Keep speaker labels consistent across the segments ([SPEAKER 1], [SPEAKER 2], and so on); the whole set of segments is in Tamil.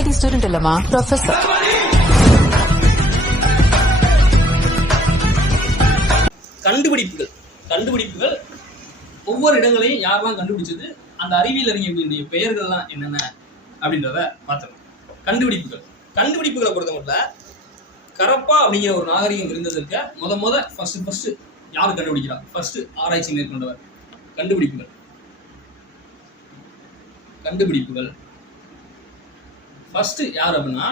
[SPEAKER 1] ஐஐடி ஸ்டூடெண்ட் இல்லமா ப்ரொஃபசர்
[SPEAKER 2] கண்டுபிடிப்புகள். கண்டுபிடிப்புகள் ஒவ்வொரு இடங்களையும் யாரெல்லாம் கண்டுபிடிச்சது? அந்த அறிவியல் அறிஞர்களுடைய பெயர்கள்லாம் என்னென்ன அப்படின்றத பார்த்துருவோம் கண்டுபிடிப்புகள். கண்டுபிடிப்புகளை பொறுத்த மட்டும் கரப்பா அப்படிங்கிற ஒரு நாகரிகம் இருந்ததற்கு முத முத ஃபர்ஸ்ட் ஃபர்ஸ்ட் யார் கண்டுபிடிக்கிறா ஃபர்ஸ்ட் ஆராய்ச்சி மேற்கொண்டவர். கண்டுபிடிப்புகள். கண்டுபிடிப்புகள். ஃபஸ்ட்டு யார் அப்படின்னா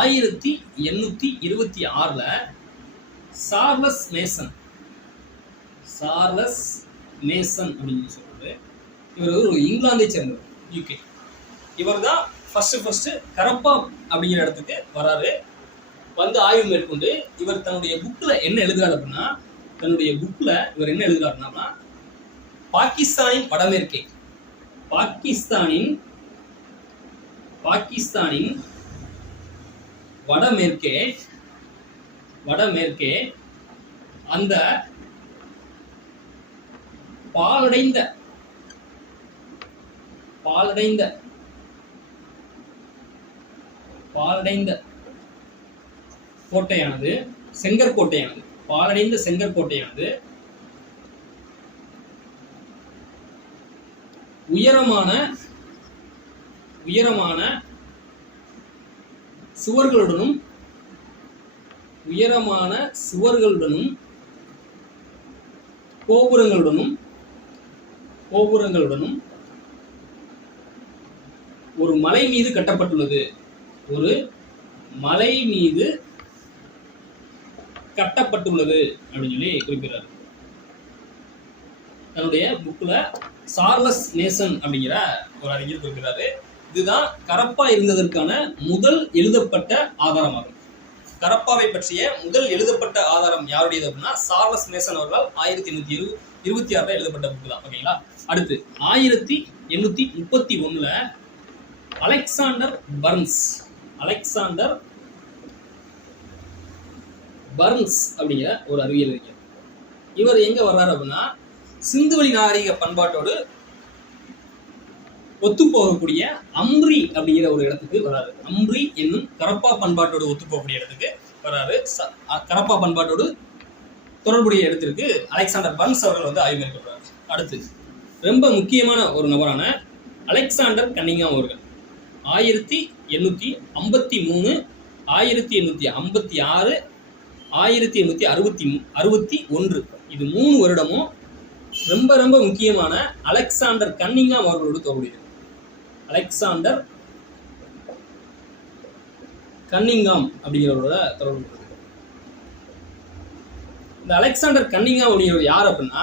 [SPEAKER 2] ஆயிரத்தி எண்ணூற்றி இருபத்தி ஆறில் சார்லஸ் மேசன் சார்லஸ் மேசன் அப்படின்னு சொல்றது. இவர் ஒரு இங்கிலாந்தை சேர்ந்தவர் யூகே இவர் தான் ஃபஸ்ட்டு ஃபஸ்ட்டு கரப்பா அப்படிங்கிற இடத்துக்கு வராரு. வந்து ஆய்வு மேற்கொண்டு இவர் தன்னுடைய புக்கில் என்ன எழுதுறாரு அப்படின்னா தன்னுடைய புக்கில் இவர் என்ன எழுதுறாருன்னா பாகிஸ்தானின் வடமேற்கே. பாகிஸ்தானின் பாகிஸ்தானின் வடமேற்கே வடமேற்கே அந்த பாலடைந்த பாலடைந்த பாலடைந்த கோட்டையானது செங்கற்கோட்டையானது பாலடைந்த செங்கற்கோட்டையானது உயரமான உயரமான சுவர்களுடனும் உயரமான சுவர்களுடனும் கோபுரங்களுடனும் கோபுரங்களுடனும் ஒரு மலை மீது கட்டப்பட்டுள்ளது. ஒரு மலை மீது கட்டப்பட்டுள்ளது அப்படின்னு சொல்லி குறிப்பிடுறாரு. தன்னுடைய புக்கில் சார்லஸ் நேசன் அப்படிங்கிற ஒரு அறிஞர் குறிப்பிடுறாரு. இதுதான் கரப்பா இருந்ததற்கான முதல் எழுதப்பட்ட ஆதாரமாகும். கரப்பாவை பற்றிய முதல் எழுதப்பட்ட ஆதாரம் யாருடையது அப்படின்னா சார்லஸ் மேசன் அவர்களால் ஆயிரத்தி எண்ணூத்தி இரு இருபத்தி ஆறுல எழுதப்பட்ட புக்கு தான் ஓகேங்களா அடுத்து ஆயிரத்தி எண்ணூத்தி முப்பத்தி ஒண்ணுல அலெக்சாண்டர் பர்ன்ஸ் அலெக்சாண்டர் பர்ன்ஸ் அப்படிங்கிற ஒரு அறிவியல் அறிஞர். இவர் எங்க வர்றாரு அப்படின்னா சிந்துவெளி நாகரிக பண்பாட்டோடு ஒத்து போகக்கூடிய அம்ரி அப்படிங்கிற ஒரு இடத்துக்கு வராரு. அம்ரி என்னும் கரப்பா பண்பாட்டோடு ஒத்து போகக்கூடிய இடத்துக்கு வராரு. ச- கரப்பா பண்பாட்டோடு தொடர்புடைய இடத்திற்கு அலெக்சாண்டர் பன்ஸ் அவர்கள் வந்து ஆய்வு மேற்கொள்றாரு. அடுத்து ரொம்ப முக்கியமான ஒரு நபரான அலெக்சாண்டர் கன்னிங்காம் அவர்கள். ஆயிரத்தி எண்ணூற்றி ஐம்பத்தி மூணு ஆயிரத்தி எண்ணூற்றி ஐம்பத்தி ஆறு ஆயிரத்தி எண்ணூற்றி அறுபத்தி அறுபத்தி ஒன்று. இது மூணு வருடமும் ரொம்ப ரொம்ப முக்கியமான அலெக்சாண்டர் கன்னிங்காம் அவர்களோடு தொடர்புடையது. அலெக்சாண்டர் கன்னிங்காம் அப்படிங்கிறவரோட தொடர்பு இந்த அலெக்சாண்டர் கன்னிங்காம் அப்படிங்கிறவர் யார் அப்படின்னா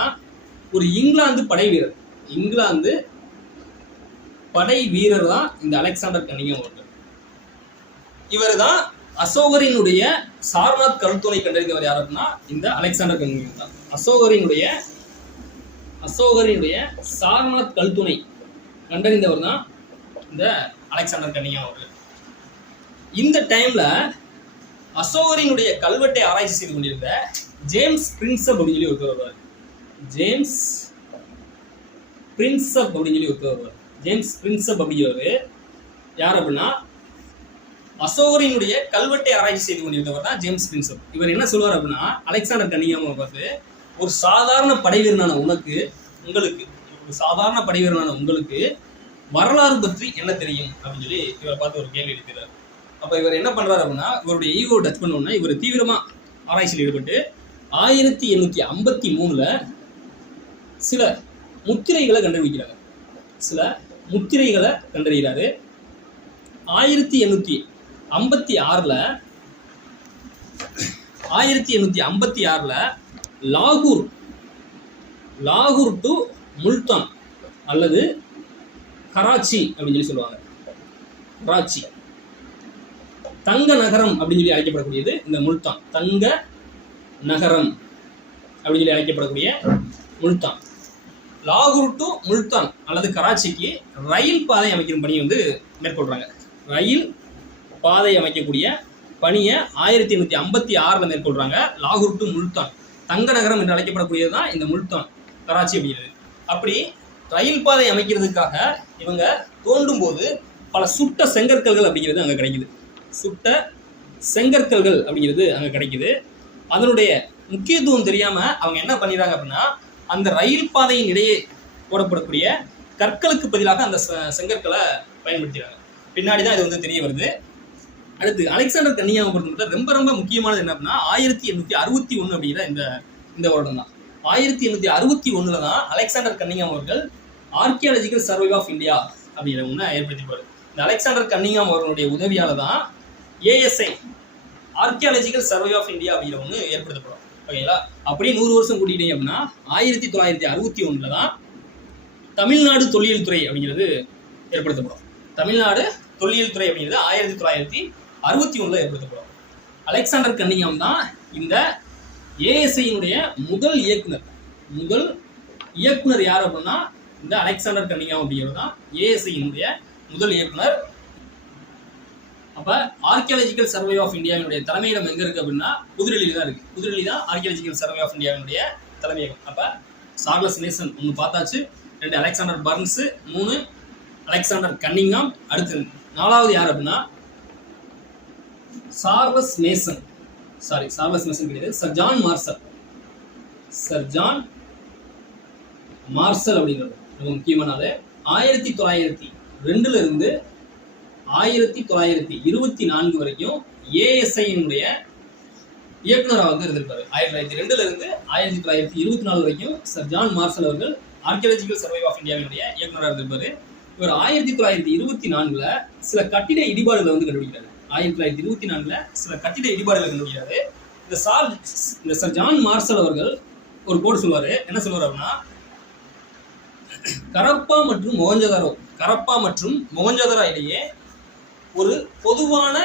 [SPEAKER 2] ஒரு இங்கிலாந்து படை வீரர். இங்கிலாந்து படை வீரர் தான் இந்த அலெக்சாண்டர் கன்னிங்காம் அவர்கள். இவர் தான் அசோகரினுடைய சார்நாத் கருத்துணை கண்டறிந்தவர் யார் அப்படின்னா இந்த அலெக்சாண்டர் கன்னிங்காம் தான். அசோகரினுடைய அசோகரினுடைய சார்நாத் கல்துணை கண்டறிந்தவர் தான் இந்த அலெக்சாண்டர் கனியா அவர்கள். இந்த டைம்ல அசோகரினுடைய கல்வெட்டை ஆராய்ச்சி செய்து கொண்டிருந்த ஜேம்ஸ் பிரின்சப் அப்படின்னு சொல்லி ஒருத்தர் வருவார். ஜேம்ஸ் பிரின்சப் அப்படின்னு சொல்லி ஒருத்தர் வருவார். ஜேம்ஸ் பிரின்சப் அப்படிங்கிறவர் யார் அப்படின்னா அசோகரினுடைய கல்வெட்டை ஆராய்ச்சி செய்து கொண்டிருந்தவர் தான் ஜேம்ஸ் பிரின்சப் இவர் என்ன சொல்வார் அப்படின்னா அலெக்சாண்டர் கனியாம பார்த்து ஒரு சாதாரண படைவீரனான உனக்கு உங்களுக்கு ஒரு சாதாரண படைவீரனான உங்களுக்கு வரலாறு பற்றி என்ன தெரியும் அப்படின்னு சொல்லி இவரை பார்த்து ஒரு கேள்வி எடுக்கிறார் அப்போ இவர் என்ன பண்ணுறாரு அப்படின்னா இவருடைய ஈகோ டச் பண்ணோன்னா இவர் தீவிரமாக ஆராய்ச்சியில் ஈடுபட்டு ஆயிரத்தி எண்ணூற்றி ஐம்பத்தி மூணில் சில முத்திரைகளை கண்டுபிடிக்கிறாங்க சில முத்திரைகளை கண்டறிகிறாரு. ஆயிரத்தி எண்ணூற்றி ஐம்பத்தி ஆறில் ஆயிரத்தி எண்ணூற்றி ஐம்பத்தி ஆறில் லாகூர் லாகூர் டு முல்தான் அல்லது கராச்சி அப்படின்னு சொல்லி சொல்லுவாங்க. கராச்சி. தங்க நகரம் அப்படின்னு சொல்லி அழைக்கப்படக்கூடியது இந்த முல்தான். தங்க நகரம் அப்படின்னு சொல்லி அழைக்கப்படக்கூடிய முல்தான். லாகூர் டு முல்தான் அல்லது கராச்சிக்கு ரயில் பாதை அமைக்கும் பணியை வந்து மேற்கொள்றாங்க. ரயில் பாதை அமைக்கக்கூடிய பணியை ஆயிரத்தி எண்ணூற்றி ஐம்பத்தி ஆறில் மேற்கொள்றாங்க லாகூர் டு முல்தான். தங்க நகரம் என்று அழைக்கப்படக்கூடியது தான் இந்த முல்தான். கராச்சி அப்படிங்கிறது. அப்படி ரயில் பாதை அமைக்கிறதுக்காக இவங்க தோண்டும் போது பல சுட்ட செங்கற்கல்கள் அப்படிங்கிறது அங்கே கிடைக்குது. சுட்ட செங்கற்கல்கள் அப்படிங்கிறது அங்கே கிடைக்குது. அதனுடைய முக்கியத்துவம் தெரியாமல் அவங்க என்ன பண்ணிடுறாங்க அப்படின்னா அந்த ரயில் பாதையின் இடையே போடப்படக்கூடிய கற்களுக்கு பதிலாக அந்த செங்கற்களை பயன்படுத்துகிறாங்க பின்னாடி தான் இது வந்து தெரிய வருது. அடுத்து அலெக்சாண்டர் கன்னியாவை மட்டும் ரொம்ப ரொம்ப முக்கியமானது என்ன அப்படின்னா ஆயிரத்தி எண்ணூற்றி அறுபத்தி ஒன்று அப்படிங்கிற இந்த இந்த வருடம் தான். ஆயிரத்தி எண்ணூற்றி அறுபத்தி ஒன்றில் தான் அலெக்சாண்டர் கன்னியாம் அவர்கள் ஆர்கியாலஜிக்கல் சர்வே ஆஃப் இந்தியா அப்படிங்கிற ஒன்று ஏற்படுத்திப்பார். இந்த அலெக்சாண்டர் கன்னிங்காம் அவர்களுடைய உதவியால் தான் ASI archaeological survey of India அப்படிங்கிற ஒன்று ஏற்படுத்தப்படும். ஓகேங்களா? அப்படியே நூறு வருஷம் கூட்டிட்டீங்க அப்படின்னா ஆயிரத்தி தொள்ளாயிரத்தி அறுபத்தி ஒன்றில் தான் தமிழ்நாடு தொல்லியல் துறை அப்படிங்கிறது ஏற்படுத்தப்படும். தமிழ்நாடு தொல்லியல் துறை அப்படிங்கிறது ஆயிரத்தி தொள்ளாயிரத்தி அறுபத்தி ஒன்றில் ஏற்படுத்தப்படும். அலெக்சாண்டர் கன்னிங்காம் தான் இந்த ஏஎஸ்ஐயினுடைய முதல் இயக்குனர். முதல் இயக்குனர் யார் அப்படின்னா இந்த அலெக்சாண்டர் கன்னிங்காம் அப்படிங்கிறது தான் ஏஎஸ்ஐயினுடைய முதல் இயக்குனர். அப்போ ஆர்கியாலஜிக்கல் சர்வே ஆஃப் இந்தியாவினுடைய தலைமையிடம் எங்கே இருக்குது அப்படின்னா புதுடெல்லியில் தான் இருக்குது புதுடெல்லி தான் ஆர்கியாலஜிக்கல் சர்வே ஆஃப் இந்தியாவினுடைய தலைமையகம். அப்போ சார்லஸ் நேசன் ஒன்று பார்த்தாச்சு ரெண்டு அலெக்சாண்டர் பர்ன்ஸ் மூணு அலெக்சாண்டர் கன்னிங்காம் அடுத்து நாலாவது யார் அப்படின்னா Charles Masson. Sorry Charles Masson கிடையாது Sir John Marshall. Sir John Marshall அப்படிங்கிறது ரொம்ப முக்கியமானது. ஆயிரத்தி தொள்ளாயிரத்தி ரெண்டுல இருந்து ஆயிரத்தி தொள்ளாயிரத்தி இருபத்தி நான்கு வரைக்கும் ஏஎஸ்ஐனுடைய இயக்குனராக வந்து இருந்திருப்பாரு. ஆயிரத்தி தொள்ளாயிரத்தி ரெண்டுல இருந்து ஆயிரத்தி தொள்ளாயிரத்தி இருபத்தி நாலு வரைக்கும் சர் ஜான் மார்சல் அவர்கள் ஆர்கியாலஜிக்கல் சர்வே ஆஃப் இந்தியாவினுடைய இயக்குனராக இருந்திருப்பாரு. இவர் ஆயிரத்தி தொள்ளாயிரத்தி இருபத்தி நான்குல சில கட்டிட இடிபாடுகளை வந்து கண்டுபிடிக்கிறாரு. ஆயிரத்தி தொள்ளாயிரத்தி இருபத்தி நான்குல சில கட்டிட இடிபாடுகளை கண்டுபிடிக்கிறாரு. இந்த சார் இந்த சர் ஜான் மார்சல் அவர்கள் ஒரு கோடு சொல்லுவாரு. என்ன சொல்லுவார் அப்படின்னா கரப்பா மற்றும் மொகஞ்சதரோ கரப்பா மற்றும் மொகஞ்சதரா இடையே ஒரு பொதுவான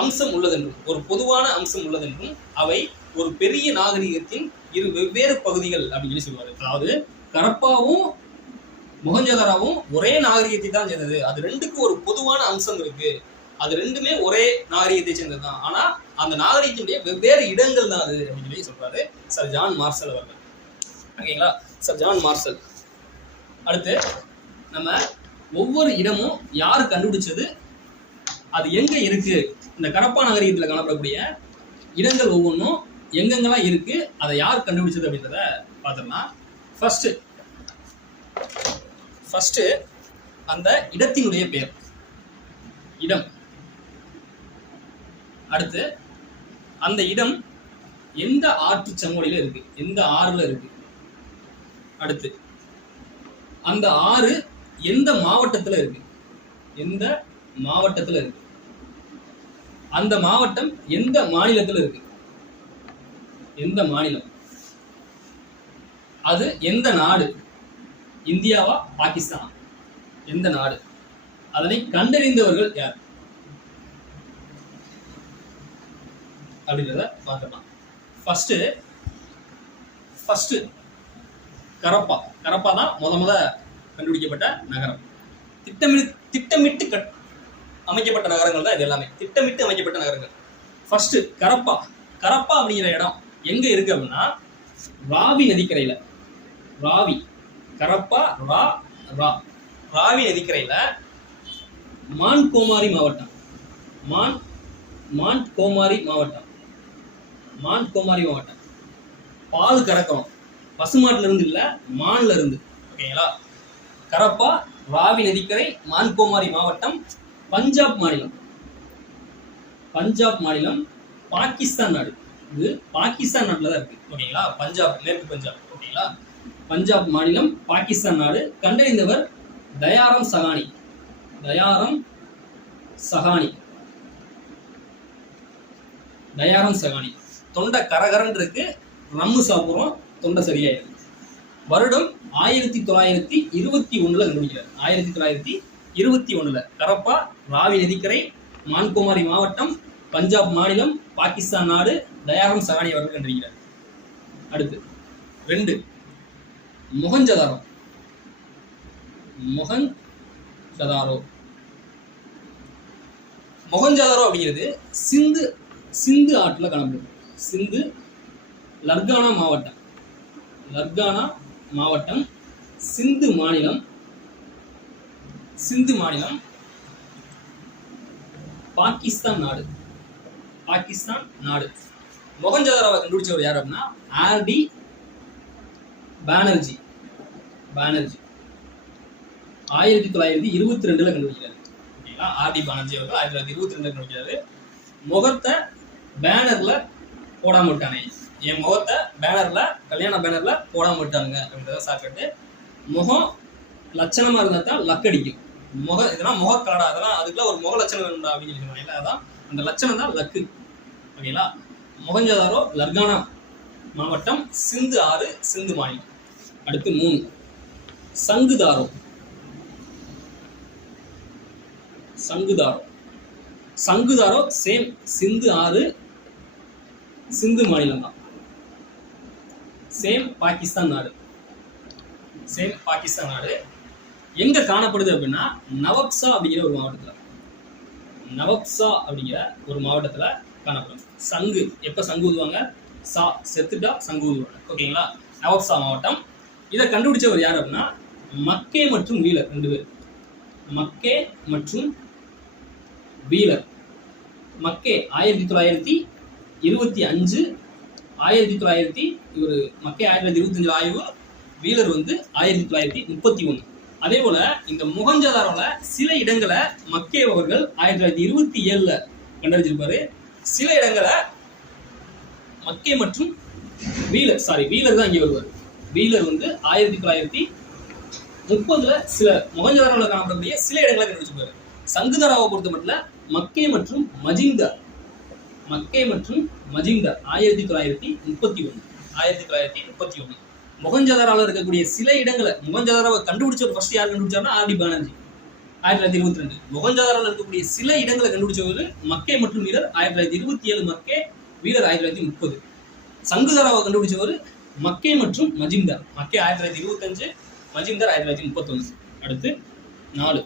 [SPEAKER 2] அம்சம் உள்ளதென்றும் ஒரு பொதுவான அம்சம் உள்ளதென்றும் அவை ஒரு பெரிய நாகரிகத்தின் இரு வெவ்வேறு பகுதிகள் அப்படின்னு சொல்லி சொல்லுவாரு. அதாவது கரப்பாவும் முகஞ்சதராவும் ஒரே நாகரிகத்தை தான் சேர்ந்தது. அது ரெண்டுக்கும் ஒரு பொதுவான அம்சம் இருக்கு. அது ரெண்டுமே ஒரே நாகரிகத்தை சேர்ந்தது தான். ஆனா அந்த நாகரிகத்தினுடைய வெவ்வேறு இடங்கள் தான் அது அப்படின்னு சொல்லி சொல்றாரு சர். ஜான் மார்சல் அவர்கள். ஓகேங்களா? சர். John Marshall. அடுத்து நம்ம ஒவ்வொரு இடமும் யார் கண்டுபிடிச்சது? அது எங்க இருக்கு? இந்த கடப்பா நகரியத்தில் காணப்படக்கூடிய இடங்கள் ஒவ்வொன்றும் எங்கெங்கெல்லாம் இருக்கு? அதை யார் கண்டுபிடிச்சது அப்படின்றத பார்த்துடலாம். ஃபர்ஸ்ட் ஃபர்ஸ்ட் அந்த இடத்தினுடைய பெயர். இடம். அடுத்து அந்த இடம் எந்த ஆற்று சமவெளியில இருக்கு? எந்த ஆறுல இருக்கு? அடுத்து அந்த ஆறு எந்த மாவட்டத்துல இருக்கு? எந்த மாவட்டத்துல இருக்கு? அந்த மாவட்டம் எந்த மாநிலத்துல இருக்கு? எந்த மாநிலம்? அது எந்த நாடு? இந்தியாவா பாகிஸ்தானா? எந்த நாடு? அதனை கண்டறிந்தவர்கள் யார்? அப்படின்றத பார்க்கலாம் ஃபர்ஸ்ட் ஃபர்ஸ்ட் கரப்பா. கரப்பா தான் முத முத கண்டுபிடிக்கப்பட்ட நகரம். திட்டமிட்டு திட்டமிட்டு கட் அமைக்கப்பட்ட நகரங்கள் தான் இது எல்லாமே. திட்டமிட்டு அமைக்கப்பட்ட நகரங்கள். ஃபர்ஸ்ட் கரப்பா. கரப்பா அப்படிங்கிற இடம் எங்க இருக்கு அப்படின்னா ராவி நதிக்கரையில. ராவி. கரப்பா ரா ரா. ராவி நதிக்கரையில மான் கோமாரி மாவட்டம். மான் மான் கோமாரி மாவட்டம். மான் கோமாரி மாவட்டம். பால் கறக்கணும். பசுமாட்டிலிருந்து இருந்து இல்ல மான்ல இருந்து ஓகேங்களா? கரப்பா ராவி நதிக்கரை மான்கோமாரி மாவட்டம் பஞ்சாப் மாநிலம். பஞ்சாப் மாநிலம் பாகிஸ்தான் நாடு. இது பாகிஸ்தான் நாட்டில் தான் இருக்கு. ஓகேங்களா? பஞ்சாப் மேற்கு பஞ்சாப். ஓகேங்களா? பஞ்சாப் மாநிலம் பாகிஸ்தான் நாடு. கண்டறிந்தவர் தயாரம் சகானி. தயாரம் சகானி. தயாரம் சகானி. தொண்டை கரகரன் இருக்கு. ரம்மு சாப்பிட்றோம். தொண்டை சரியாயிருது வருடம் ஆயிரத்தி தொள்ளாயிரத்தி இருபத்தி ஒண்ணுல கண்டுபிடிக்கிறார். ஆயிரத்தி தொள்ளாயிரத்தி இருபத்தி ஒண்ணுல கரப்பா ராவி நதிக்கரை மான்குமாரி மாவட்டம் பஞ்சாப் மாநிலம் பாகிஸ்தான் நாடு தயாரம் சகானி அவர்கள் கண்டுபிடிக்கிறார். அடுத்து ரெண்டு மொகஞ்சதாரோ மொகஞ்சதாரோ. மொகஞ்சதாரோ அப்படிங்கிறது சிந்து சிந்து ஆற்றில் காணப்படுது. சிந்து லர்கானா மாவட்டம். லர்கானா மாவட்டம் சிந்து மாநிலம் சிந்து மாநிலம் பாகிஸ்தான் நாடு. பாகிஸ்தான் நாடு. மொகஞ்சதாராவை கண்டுபிடிச்சவர் யார் அப்படின்னா? ஆர்டி பானர்ஜி. பானர்ஜி. ஆயிரத்தி தொள்ளாயிரத்தி இருபத்தி ரெண்டுல கண்டுபிடிக்கிறாரு. ஓகேங்களா? ஆர்டி பானர்ஜி அவர்கள் ஆயிரத்தி தொள்ளாயிரத்தி இருபத்தி ரெண்டுல கண்டுபிடிக்கிறாரு. முகத்தை பேனர்ல போடாம விட்டானே. என் முகத்தை பேனரில் கல்யாண பேனரில் போடாமல் விட்டானுங்க அப்படின்றத சாப்பிட்டு முகம் லட்சணமாக இருந்தால் தான் லக்கடிக்கும் முக இதெல்லாம் முகக்காடா அதெல்லாம் அதுக்குள்ள ஒரு முக லட்சணம் வேணும்டா அப்படின்னு சொல்லி சொன்னாங்க. அதான் அந்த லட்சணம் தான் லக்கு ஓகேங்களா? மொகஞ்சதாரோ லர்கானா மாவட்டம் சிந்து ஆறு சிந்து மாநிலம் அடுத்து மூணு. சங்குதாரோ. சங்குதாரோ. சங்குதாரோ சேம் சிந்து ஆறு சிந்து மாநிலம் தான். சேம் பாகிஸ்தான் நாடு. சேம் பாகிஸ்தான் நாடு. எங்கே காணப்படுது அப்படின்னா நவப்சா அப்படிங்கிற ஒரு மாவட்டத்தில். நவப்சா அப்படிங்கிற ஒரு மாவட்டத்தில் காணப்படும். சங்கு. எப்போ சங்கு ஊதுவாங்க? சா செத்துட்டா சங்கு ஊதுவாங்க. ஓகேங்களா? நவப்சா மாவட்டம். இதை கண்டுபிடிச்சவர் யார் அப்படின்னா மக்கே மற்றும் வீலர் ரெண்டு பேர். மக்கே மற்றும் வீலர். மக்கே ஆயிரத்தி தொள்ளாயிரத்தி இருபத்தி அஞ்சு ஆயிரத்தி தொள்ளாயிரத்தி இவர் மக்கே ஆயிரத்தி தொள்ளாயிரத்தி இருபத்தஞ்சு ஆய்வு வீலர் வந்து ஆயிரத்தி தொள்ளாயிரத்தி முப்பத்தி ஒன்று. அதே போல இந்த முகஞ்சதாரோல சில இடங்களை மக்கே அவர்கள் ஆயிரத்தி தொள்ளாயிரத்தி இருபத்தி ஏழுல கண்டறிஞ்சிருப்பாரு. சில இடங்களை மக்கே மற்றும் வீலர் சாரி வீலர் தான் இங்கே வருவார். வீலர் வந்து ஆயிரத்தி தொள்ளாயிரத்தி முப்பதுல சில முகஞ்சதாரோல காணப்படக்கூடிய சில இடங்களை கண்டுபிடிச்சிருப்பாரு. சங்குதாராவை பொறுத்த மட்டும் மக்கே மற்றும் மஜிந்தா மக்கே மற்றும் மஜிந்தர் ஆயிரத்தி தொள்ளாயிரத்தி முப்பத்தி ஒன்று. ஆயிரத்தி தொள்ளாயிரத்தி முப்பத்தி ஒன்று. முகஞ்சதாராவில் இருக்கக்கூடிய சில இடங்களை முகஞ்சதாராவை கண்டுபிடிச்சவர் ஃபர்ஸ்ட் யார் கண்டுபிடிச்சாருன்னா ஆர்டி பானர்ஜி. ஆயிரத்தி தொள்ளாயிரத்தி இருபத்தி ரெண்டு. முகஞ்சதாராவில் இருக்கக்கூடிய சில இடங்களை கண்டுபிடிச்சவர் மக்கே மற்றும் வீரர் ஆயிரத்தி தொள்ளாயிரத்தி இருபத்தி ஏழு மக்கே வீரர் ஆயிரத்தி தொள்ளாயிரத்தி முப்பது. சங்குதாராவை கண்டுபிடிச்சவர் மக்கே மற்றும் மஜிந்தர். மக்கே ஆயிரத்தி தொள்ளாயிரத்தி இருபத்தஞ்சு மஜிந்தர் ஆயிரத்தி தொள்ளாயிரத்தி முப்பத்தொன்று. அடுத்து நாலு.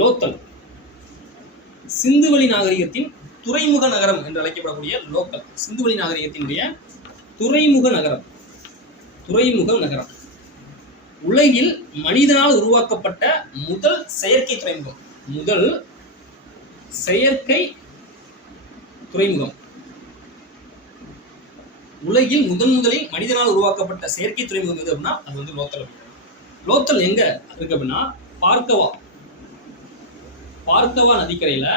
[SPEAKER 2] லோத்தல். சிந்துவெளி நாகரிகத்தின் துறைமுக நகரம் என்று அழைக்கப்படக்கூடிய லோக்கல் சிந்துவெளி நாகரிகத்தினுடைய துறைமுக நகரம். துறைமுக நகரம். உலகில் மனிதனால் உருவாக்கப்பட்ட முதல் செயற்கை துறைமுகம். முதல் செயற்கை துறைமுகம். உலகில் முதன் முதலில் மனிதனால் உருவாக்கப்பட்ட செயற்கை துறைமுகம் எது அப்படின்னா அது வந்து லோத்தல் லோத்தல் எங்க இருக்கு அப்படின்னா பார்க்கவா. பார்க்கவா நதிக்கரையில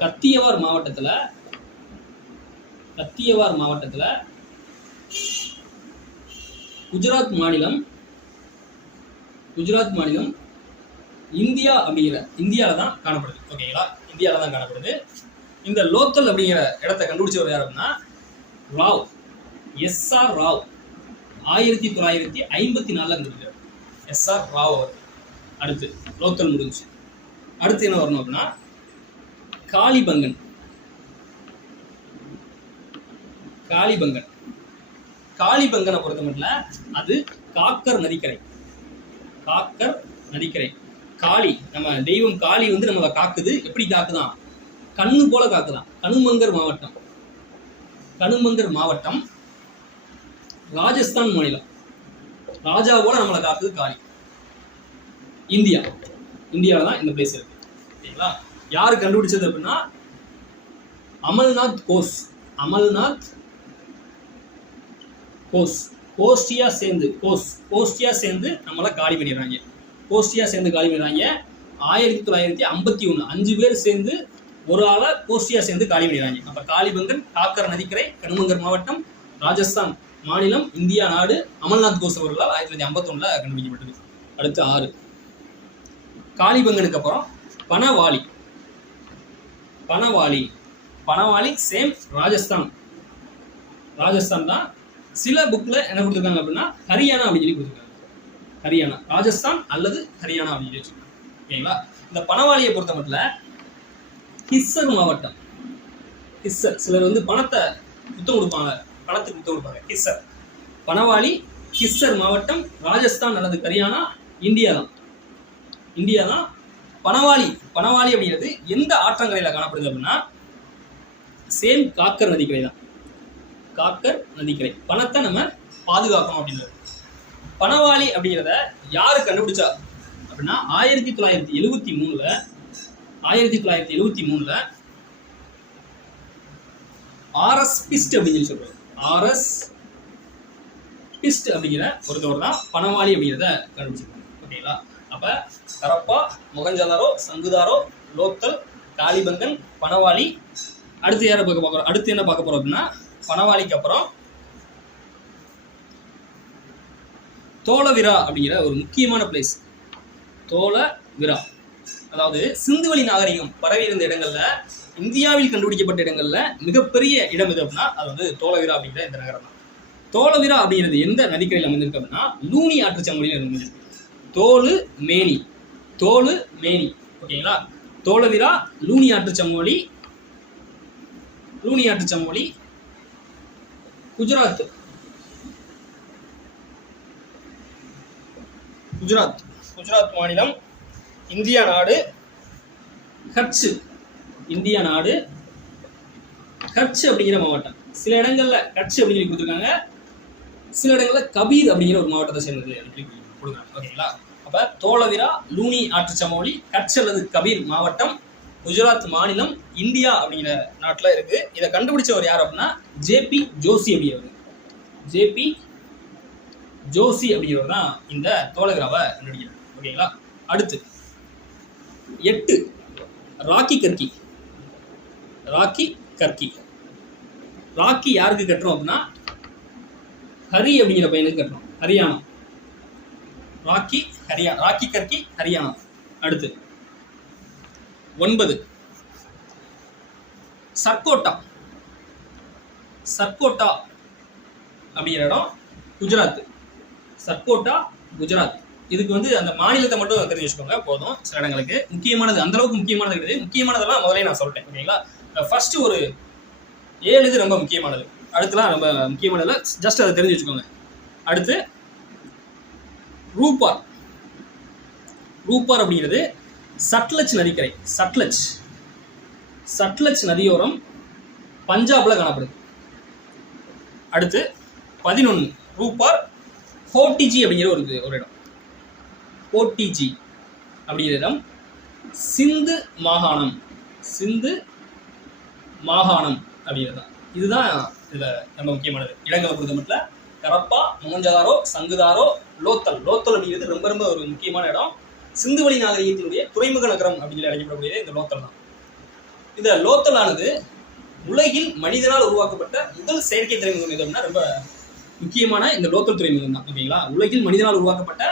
[SPEAKER 2] கத்தியவார் மாவட்டத்தில் கத்தியவார் மாவட்டத்தில் குஜராத் மாநிலம் குஜராத் மாநிலம் இந்தியா அப்படிங்கிற இந்தியாவில் தான் காணப்படுது. ஓகேங்களா இந்தியாவில் தான் காணப்படுது. இந்த லோத்தல் அப்படிங்கிற இடத்த கண்டுபிடிச்சவர் யார் அப்படின்னா ராவ். எஸ்ஆர் ராவ். ஆயிரத்தி தொள்ளாயிரத்தி ஐம்பத்தி நாலில் கண்டுபிடிச்சார் எஸ்ஆர் ராவ் அவர். அடுத்து லோத்தல் முடிஞ்சு. அடுத்து என்ன வரணும் அப்படின்னா காளிபங்கன். காளிபங்கன். காளிபங்கனை பொறுத்த மட்டும் அது காக்கர் நதிக்கரை. காக்கர் நதிக்கரை. காளி நம்ம தெய்வம் காளி வந்து நம்மளை காக்குது. எப்படி காக்குதான்? கண்ணு போல காக்குதான். கனுமங்கர் மாவட்டம். கனுமங்கர் மாவட்டம் ராஜஸ்தான் மாநிலம். ராஜா போல நம்மளை காக்குது காளி. இந்தியா. இந்தியாவில் தான் இந்த பிளேஸ் இருக்கு. ஓகேங்களா யார் கண்டுபிடிச்சது அப்படின்னா அமல்நாத் கோஸ். அமல்நாத் கோஸ். கோஷ்டியா சேர்ந்து கோஸ். கோஷ்டியா சேர்ந்து நம்மளை காலி பண்ணிடுறாங்க. கோஷ்டியா சேர்ந்து காலி பண்ணிடுறாங்க. ஆயிரத்தி தொள்ளாயிரத்தி ஐம்பத்தி ஒன்று அஞ்சு பேர் சேர்ந்து ஒரு ஆளாக கோஷ்டியா சேர்ந்து காலி பண்ணிடுறாங்க. அப்போ காளிபங்கன் காக்கர் நதிக்கரை கனுமங்கர் மாவட்டம் ராஜஸ்தான் மாநிலம் இந்தியா நாடு அமல்நாத் கோஸ் அவர்களால் ஆயிரத்தி தொள்ளாயிரத்தி ஐம்பத்தொன்னில் கண்டுபிடிக்கப்பட்டது. அடுத்து ஆறு. காளிபங்கனுக்கு அப்புறம் பனவாளி பனவாளி பனவாலி சேம் ராஜஸ்தான். ராஜஸ்தான் தான் சில புக்கில் என்ன கொடுத்துருக்காங்க அப்படின்னா ஹரியானா அப்படின்னு சொல்லி கொடுத்துருக்காங்க. ஹரியானா ராஜஸ்தான் அல்லது ஹரியானா அப்படின்னு சொல்லி வச்சுருக்காங்க. ஓகேங்களா? இந்த பனவாளியை பொறுத்த மட்டும் ஹிஸ்ஸர் மாவட்டம். ஹிஸ்ஸர். சிலர் வந்து பணத்தை குத்தம் கொடுப்பாங்க. பணத்துக்கு குத்தம் கொடுப்பாங்க. ஹிஸ்ஸர். பனவாளி ஹிஸ்ஸர் மாவட்டம் ராஜஸ்தான் அல்லது ஹரியானா இந்தியா தான் இந்தியா தான் பனவாளி பனவாளி அப்படிங்கிறது எந்த ஆற்றங்கரையில் காணப்படுது அப்படின்னா சேம் காக்கர் நதிக்கரை தான். காக்கர் நதிக்கரை. பணத்தை நம்ம பாதுகாக்கணும் அப்படின்றது. பனவாளி அப்படிங்கிறத யாரு கண்டுபிடிச்சா? அப்படின்னா ஆயிரத்தி தொள்ளாயிரத்தி எழுவத்தி மூணுல ஆயிரத்தி தொள்ளாயிரத்தி எழுபத்தி மூணுல ஆர்எஸ் பிஸ்ட் அப்படின்னு சொல்லி சொல்றாரு ஆர்எஸ் பிஸ்ட் அப்படிங்கிற ஒருத்தவர் தான் பணவாளி அப்படிங்கிறத கண்டுபிடிச்சிருக்காங்க ஓகேங்களா? அப்ப கரப்பா முகஞ்சதாரோ சங்குதாரோ லோக்கல் காளிபங்கன் பனவாளி. அடுத்து யாரை பார்க்க போகிறோம் அடுத்து என்ன பார்க்க போறோம் அப்படின்னா பனவாளிக்கு அப்புறம் தோளவிரா அப்படிங்கிற ஒரு முக்கியமான பிளேஸ் தோளவிரா. அதாவது சிந்துவெளி நாகரிகம் பரவி இருந்த இடங்கள்ல இந்தியாவில் கண்டுபிடிக்கப்பட்ட இடங்கள்ல மிகப்பெரிய இடம் எது அப்படின்னா அது வந்து தோளவிரா அப்படிங்கிற இந்த நகரம் தான். தோளவிரா அப்படிங்கிறது எந்த நதிக்கரையில் அமைந்திருக்கு அப்படின்னா லூனி ஆற்றுச்சமொழியில் அமைஞ்சிருக்கு தோலு மேனி. தோலு மேனி. ஓகேங்களா? தோளவிரா லூனி ஆற்றுச்சமொழி லூனி ஆற்றுச்சமொழி குஜராத். குஜராத். குஜராத் மாநிலம் இந்தியா நாடு கட்ச். இந்தியா நாடு கட்ச் அப்படிங்கிற மாவட்டம். சில இடங்கள்ல கட்ச் அப்படின்னு சொல்லி கொடுத்துருக்காங்க. சில இடங்கள்ல கபீர் அப்படிங்கிற ஒரு மாவட்டத்தை சேர்ந்தது. அப்படின்னு கொடுக்குறாங்க ஓகேங்களா? அப்போ தோளவிரா லூனி ஆற்று சமவெளி கட்ச் அல்லது கபீர் மாவட்டம் குஜராத் மாநிலம் இந்தியா அப்படிங்கிற நாட்டில் இருக்கு. இதை கண்டுபிடிச்சவர் யார் அப்படின்னா ஜேபி ஜோசி அப்படிங்கிறவர். ஜேபி ஜோசி அப்படிங்கிறவர் தான் இந்த தோளவிராவை கண்டுபிடிக்கிறார். ஓகேங்களா? அடுத்து எட்டு ராக்கி கர்க்கி ராக்கி கர்கி. ராக்கி யாருக்கு கட்டுறோம் அப்படின்னா ஹரி அப்படிங்கிற பையனுக்கு கட்டுறோம். ஹரியானா. ராக்கி ஹரியானா ராக்கி கர்க்கி ஹரியானா. அடுத்து ஒன்பது. சர்க்கோட்டா சர்க்கோட்டா அப்படிங்கிற இடம் குஜராத். சர்க்கோட்டா குஜராத். இதுக்கு வந்து அந்த மாநிலத்தை மட்டும் தெரிஞ்சு வச்சுக்கோங்க போதும். சில இடங்களுக்கு முக்கியமானது அந்த அளவுக்கு முக்கியமானது கிடையாது. முக்கியமானதெல்லாம் முதல்ல நான் சொல்லிட்டேன் ஓகேங்களா? ஃபர்ஸ்ட் ஒரு ஏழு இது ரொம்ப முக்கியமானது. அடுத்தலாம் ரொம்ப முக்கியமானதுல ஜஸ்ட் அதை தெரிஞ்சு வச்சுக்கோங்க. அடுத்து ரூபார். ரூபார் அப்படிங்கிறது சட்லஜ் நதிக்கரை. சட்லஜ். சட்லஜ் நதியோரம் பஞ்சாபில் காணப்படுது. அடுத்து பதினொன்று ரூபார் ஹோட்டிஜி அப்படிங்கிற ஒரு ஒரு இடம். ஹோட்டிஜி அப்படிங்கிற இடம். சிந்து மாகாணம். சிந்து மாகாணம் அப்படிங்கிறது தான் இதுதான் இதில் ரொம்ப முக்கியமானது. இடங்களை பொறுத்த மட்டும் கரப்பா மோஞ்சதாரோ சங்குதாரோ லோத்தல். லோத்தல் அப்படிங்கிறது ரொம்ப ரொம்ப ஒரு முக்கியமான இடம். சிந்துவெளி நாகரிகத்தினுடைய துறைமுக நகரம் அப்படின்னு சொல்லி அழைக்கப்படக்கூடியது இந்த லோத்தல் தான். இந்த லோத்தலானது உலகில் மனிதனால் உருவாக்கப்பட்ட முதல் செயற்கை துறைமுகம் எது அப்படின்னா ரொம்ப முக்கியமான இந்த லோக்கல் துறைமுகம் தான் ஓகேங்களா? உலகில் மனிதனால் உருவாக்கப்பட்ட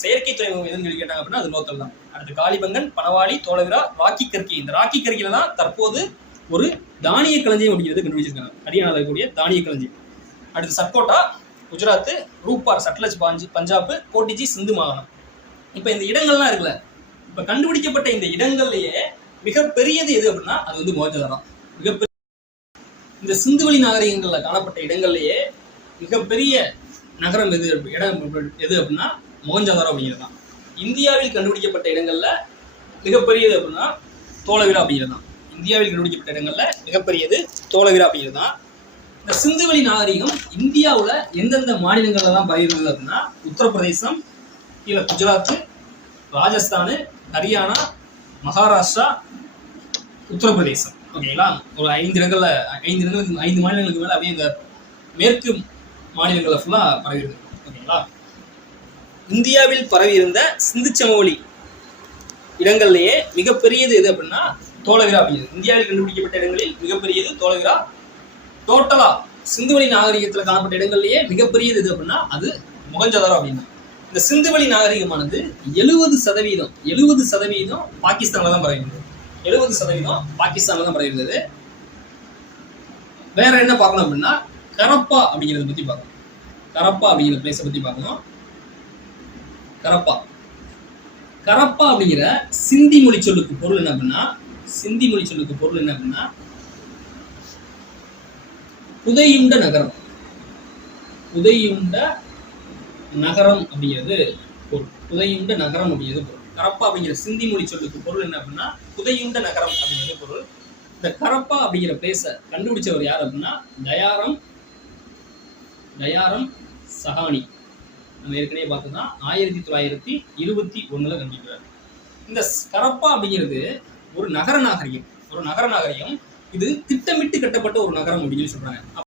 [SPEAKER 2] செயற்கை துறைமுகம் எதுன்னு சொல்லி கேட்டாங்க அப்படின்னா அது லோத்தல் தான். அடுத்து காளிபங்கன் பனவாளி தோளவிரா ராக்கி கற்கி. இந்த ராக்கி கற்கில தான் தற்போது ஒரு தானிய களஞ்சியம் அப்படிங்கிறது கண்டுபிடிச்சிருக்காங்க. ஹரியானாவில் இருக்கக்கூடிய தானிய களஞ்சியம். அடுத்து சப்போட்டா குஜராத் ரூபார் சட்லஜ் பாஞ்சி பஞ்சாப் கோட்டிஜி சிந்து மாகாணம். இப்போ இந்த இடங்கள்லாம் இருக்குல்ல இப்போ கண்டுபிடிக்கப்பட்ட இந்த இடங்கள்லயே மிகப்பெரியது எது அப்படின்னா அது வந்து மோஜதாரம் மிகப்பெரிய இந்த சிந்துவெளி நாகரிகங்களில் காணப்பட்ட இடங்கள்லயே மிகப்பெரிய நகரம் எது இடம் எது அப்படின்னா மோகஞ்சதாரோ அப்படிங்கிறது தான் இந்தியாவில் கண்டுபிடிக்கப்பட்ட இடங்களில் மிகப்பெரியது அப்படின்னா தோளவிரா அப்படிங்கிறது தான் இந்தியாவில் கண்டுபிடிக்கப்பட்ட இடங்களில் மிகப்பெரியது தோளவிரா அப்படிங்கிறது தான் இந்த சிந்துவெளி நாகரிகம் இந்தியாவுல எந்தெந்த மாநிலங்கள்ல தான் அப்படின்னா உத்தரப்பிரதேசம் கீழே குஜராத் ராஜஸ்தானு ஹரியானா மகாராஷ்டிரா உத்தரப்பிரதேசம். ஓகேங்களா ஒரு ஐந்து இடங்கள்ல ஐந்து இடங்களுக்கு ஐந்து மாநிலங்களுக்கு மேல அப்படியே இந்த மேற்கு மாநிலங்களில் ஃபுல்லா பரவிடுது ஓகேங்களா இந்தியாவில் பரவி இருந்த சிந்து சமவெளி இடங்கள்லயே மிகப்பெரியது எது அப்படின்னா தோலவிரா அப்படிங்கிறது இந்தியாவில் கண்டுபிடிக்கப்பட்ட இடங்களில் மிகப்பெரியது தோலவிரா டோட்டலா சிந்துவெளி நாகரிகத்துல காணப்பட்ட இடங்கள்லயே மிகப்பெரியது எது அப்படின்னா அது முகஞ்சதாரோ அப்படின்னா. இந்த சிந்துவெளி நாகரிகமானது எழுபது சதவீதம் எழுபது சதவீதம் பாகிஸ்தான்ல தான் பரவிருந்தது எழுபது சதவீதம் பாகிஸ்தான்ல தான் பரவிருந்தது வேற என்ன பார்க்கணும் அப்படின்னா கரப்பா அப்படிங்கிறத பத்தி பார்க்கணும். கரப்பா அப்படிங்கிற பிளேஸை பத்தி பார்க்கணும். கரப்பா. கரப்பா அப்படிங்கிற சிந்தி மொழி சொல்லுக்கு பொருள் என்ன அப்படின்னா சிந்தி மொழி சொல்லுக்கு பொருள் என்ன அப்படின்னா புதையுண்ட நகரம். புதையுண்ட நகரம் அப்படிங்கிறது பொருள். புதையுண்ட நகரம் அப்படிங்கிறது பொருள். கரப்பா அப்படிங்கிற சிந்தி மொழி சொல்லுக்கு பொருள் என்ன அப்படின்னா புதையுண்ட நகரம் அப்படிங்கிறது பொருள். இந்த கரப்பா அப்படிங்கிற பிளேஸை கண்டுபிடிச்சவர் யார் அப்படின்னா தயாரம் தயாரம் சஹானி. நம்ம ஏற்கனவே பார்த்தோம்னா ஆயிரத்தி தொள்ளாயிரத்தி இருபத்தி ஒண்ணுல கண்டுபிடிக்கிறார். இந்த கரப்பா அப்படிங்கிறது ஒரு நகர நாகரிகம். ஒரு நகர நாகரிகம் இது திட்டமிட்டு கட்டப்பட்ட ஒரு நகரம் அப்படின்னு சொல்றாங்க.